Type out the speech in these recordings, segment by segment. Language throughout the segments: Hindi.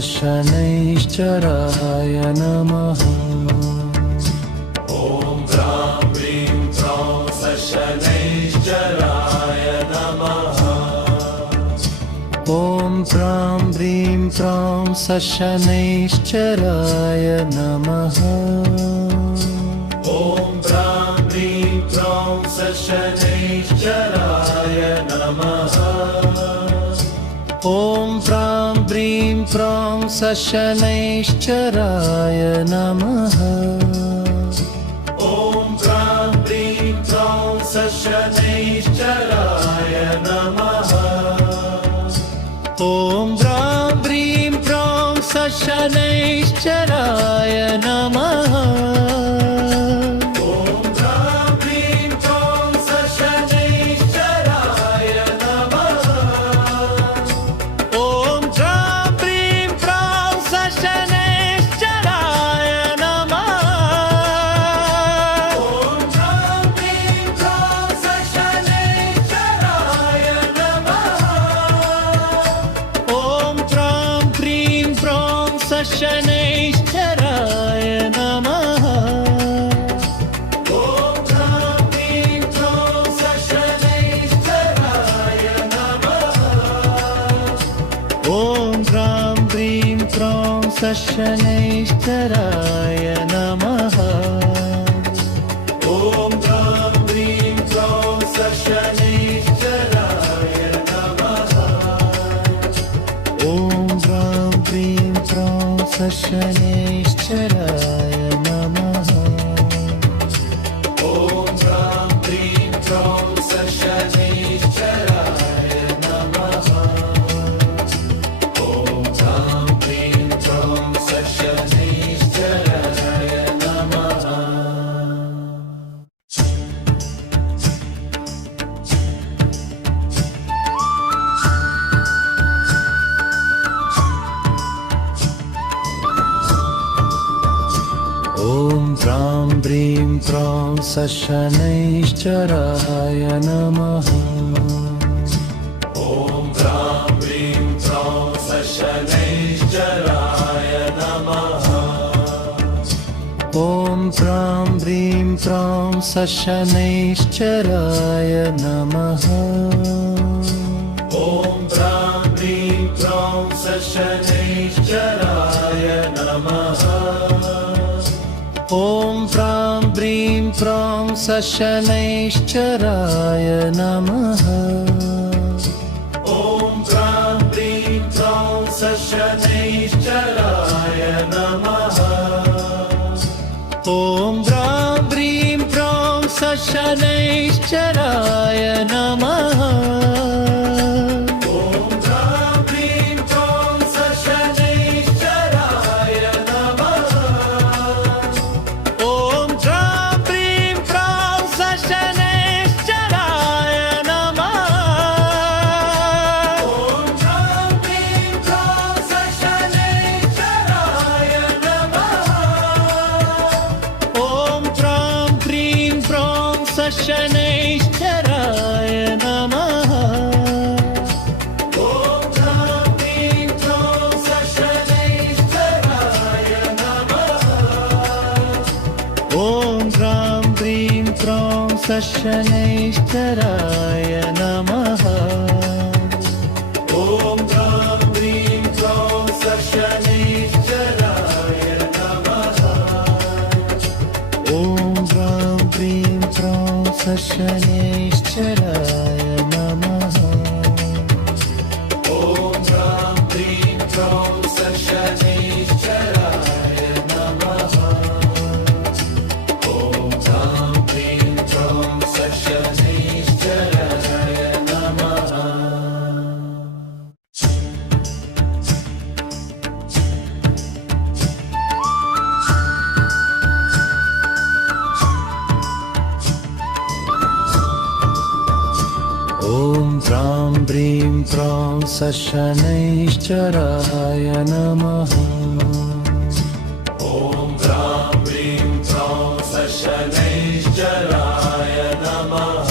शनैश्चराय नमः। ॐ ह्रां ह्रीं ह्रौं शनैश्चराय नमः। ॐ ह्रां ह्रीं ह्रौं शनैश्चराय नमः। ॐ ह्रां ह्रीं ह्रौं शनैश्चराय नमः। ॐ ह्रां ह्रीं ह्रौं शनैश्चराय नमः। ॐ ह्रां ह्रीं ह्रौं शनैश्चराय नमः। ॐ ह्रां ह्रीं ह्रौं शनैश्चराय नमः। शनैश्चराय नमः। ॐ ह्रां ह्रीं ह्रौं शनैश्चराय नमः। ॐ ह्रां ह्रीं ह्रौं शनैश्चराय नमः। ॐ ह्रां ह्रीं ह्रौं शनैश्चराय नमः। ॐ ह्रां ह्रीं ह्रौं शनैश्चराय नमः। ॐ ह्रां ह्रीं ह्रौं शनैश्चराय नमः। ॐ ह्रां ह्रीं ह्रौं शनैश्चराय नमः। ॐ ह्रां ह्रीं ह्रौं शनैश्चराय नमः। ॐ ह्रां ह्रीं ह्रौं शनैश्चराय नमः। ॐ ह्रां ह्रीं ह्रौं शनैश्चराय नमः। ॐ ह्रां ह्रीं ह्रौं शनैश्चराय नमः। ॐ ह्रां ह्रीं ह्रौं शनैश्चराय नमः। ॐ ह्रां ह्रीं ह्रौं शनैश्चराय नमः। ॐ ह्रां ह्रीं ह्रौं शनैश्चराय नमः। शनैश्चराय नमः। ॐ ह्रां ह्रीं ह्रौं शनैश्चराय नमः। ॐ ह्रां ह्रीं ह्रौं शनैश्चराय नमः। ॐ ह्रां ह्रीं ह्रौं शनैश्चराय नमः। ॐ ह्रां ह्रीं ह्रौं शनैश्चराय नमः। ॐ ह्रां ह्रीं ह्रौं शनैश्चराय नमः। ॐ ह्रां ह्रीं ह्रौं शनैश्चराय नमः। ॐ ह्रां ह्रीं ह्रौं शनैश्चराय नमः। ॐ ह्रां ह्रीं ह्रौं शनैश्चराय नमः।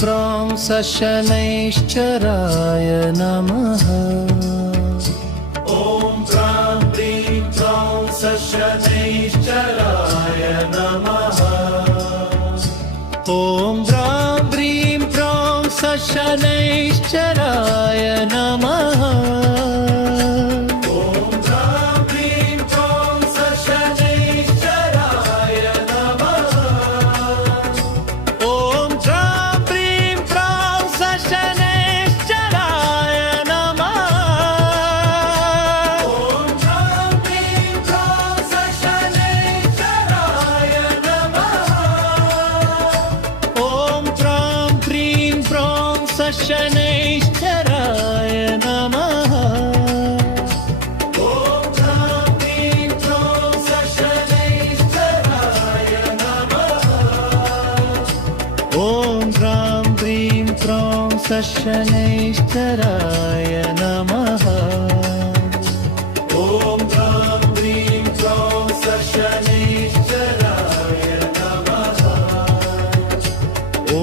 प्रौं सशनैश्चराय नमः ॐ प्रां प्रीं प्रौं सशनैश्चराय नमः ॐ द्रां द्रीं प्रौं सशनैश्चराय नमः ॐ प्रां प्रीं प्रौं सशनैश्चराय नमः ॐ द्रां द्रीं प्रौं सशनैश्चराय नमः ॐ प्रां प्रीं प्रौं सशनैश्चराय नमः ॐ द्रां द्रीं प्रौं सशनैश्चराय नमः ॐ प्रां प्रीं प्रौं सशनैश्चराय नमः ॐ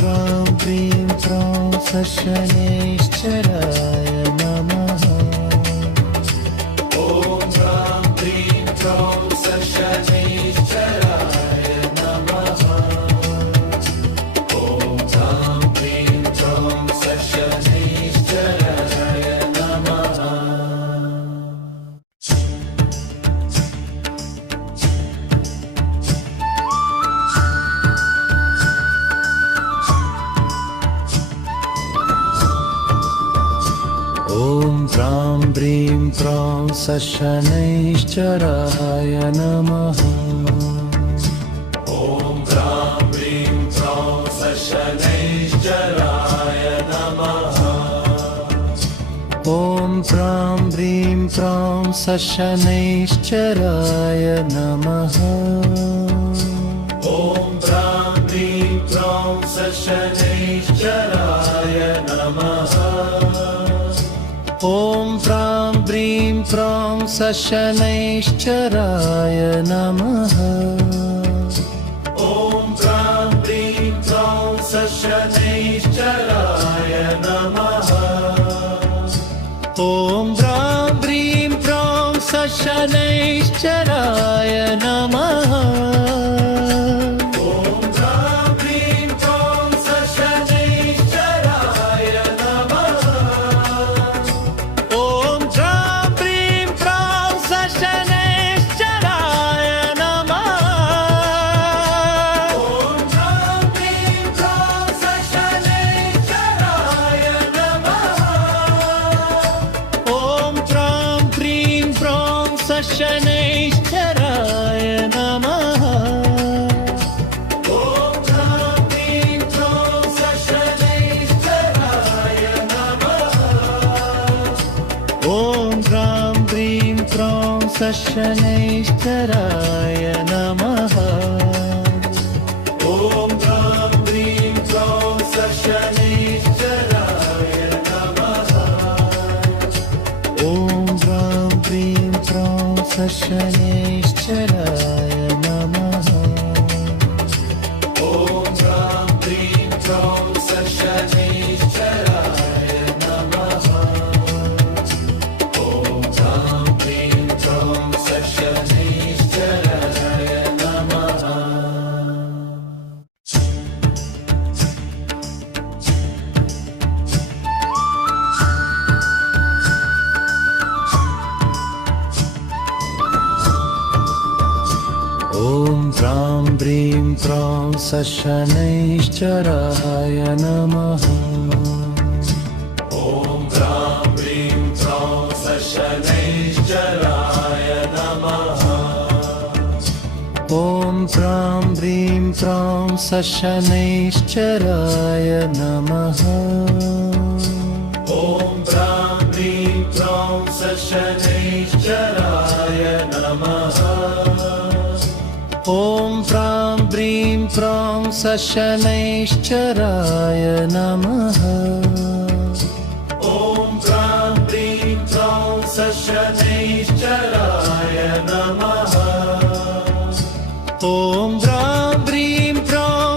द्रां द्रीं प्रौं सशनैश्चराय नमः ॐ प्रां प्रीं प्रौं सशनैश्चराय नमः ॐ द्रां द्रीं प्रौं सशनैश्चराय नमः ॐ प्रां प्रीं प्रौं सशनैश्चराय नमः ॐ प्रां प्रीं प्रौं सशनैश्चराय नमः ॐ प्रां द्रीं प्रौं सशनैश्चराय नमः ॐ प्रां प्रीं प्रौं सशनैश्चराय नमः ॐ प्रां द्रीं प्रौं सशनैश्चराय नमः ॐ प्रां प्रीं प्रौं सशनैश्चराय नमः ॐ प्रां द्रीं प्रौं सशनैश्चराय नमः ॐ प्रां प्रीं प्रौं सशनैश्चराय नमः ॐ द्रां द्रीं प्रौं सशनैश्चराय नमः ॐ प्रां प्रीं प्रौं सशनैश्चराय नमः ॐ द्रां द्रीं प्रौं सशनैश्चराय नमः ॐ प्रां प्रीं प्रौं सशनैश्चराय नमः ॐ द्रां द्रीं प्रौं सशनैश्चराय नमः ॐ प्रां प्रीं प्रौं सशनैश्चराय नमः ॐ द्रां द्रीं प्रौं सशनैश्चराय नमः ॐ प्रां प्रीं प्रौं सशनैश्चराय नमः ॐ द्रां द्रीं प्रौं सशनैश्चराय नमः ॐ प्रां प्रीं प्रौं सशनैश्चराय नमः ॐ प्रां प्रीं प्रौं सशनैश्चराय नमः ॐ प्रां द्रीं प्रौं सशनैश्चराय नमः ॐ प्रां प्रीं प्रौं सशनैश्चराय नमः ॐ प्रां द्रीं प्रौं सशनैश्चराय नमः ॐ प्रां प्रीं प्रौं सशनैश्चराय नमः ॐ प्रां द्रीं प्रौं सशनैश्चराय नमः ॐ प्रां प्रीं प्रौं सशनैश्चराय नमः ॐ द्रां द्रीं प्रौं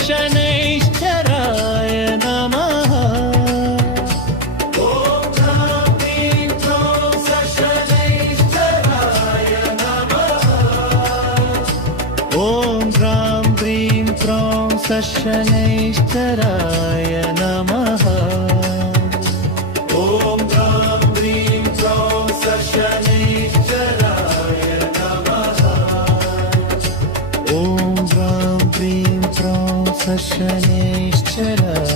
शनैश्चराय नमः ॐ ह्रां ह्रीं ह्रौं शनैश्चराय नमः ॐ ह्रां ह्रीं ह्रौं शनैश्चराय नमः ॐ ह्रां ह्रीं ह्रौं शनैश्चराय नमः ॐ ह्रां ह्रीं ह्रौं शनैश्चराय